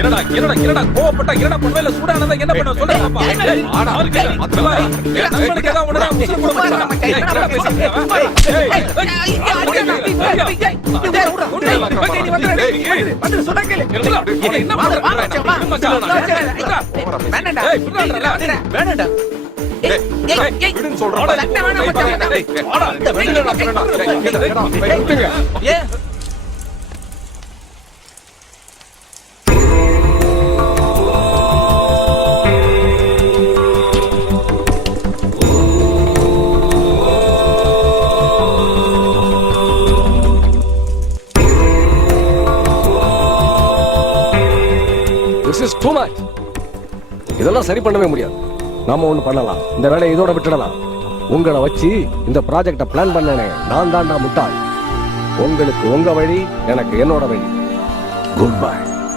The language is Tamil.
என்னடா கோவப்பட்டா என்னடா பண்ணுவேல சூடானதா என்ன பண்ண சொல்லுங்கப்பா. ஆனா அதெல்லாம் நம்மளுக்கு ஏதாவது ஒண்ணா உசுறு போட மாட்டாங்க. என்னடா பேசுறீங்க? வந்து சொன்னா கேளு. என்ன வேணாம்டா. இதெல்லாம் சரி பண்ணவே முடியாது. நாம ஒண்ணு பண்ணலாம். இந்த வேலையை இதோட விட்டுடலாம். உங்களை வச்சு இந்த ப்ராஜெக்ட பிளான் பண்ணனே நான் தான்டா முட்டாள். உங்களுக்கு உங்க வழி, எனக்கு என்னோட வழி. Good bye.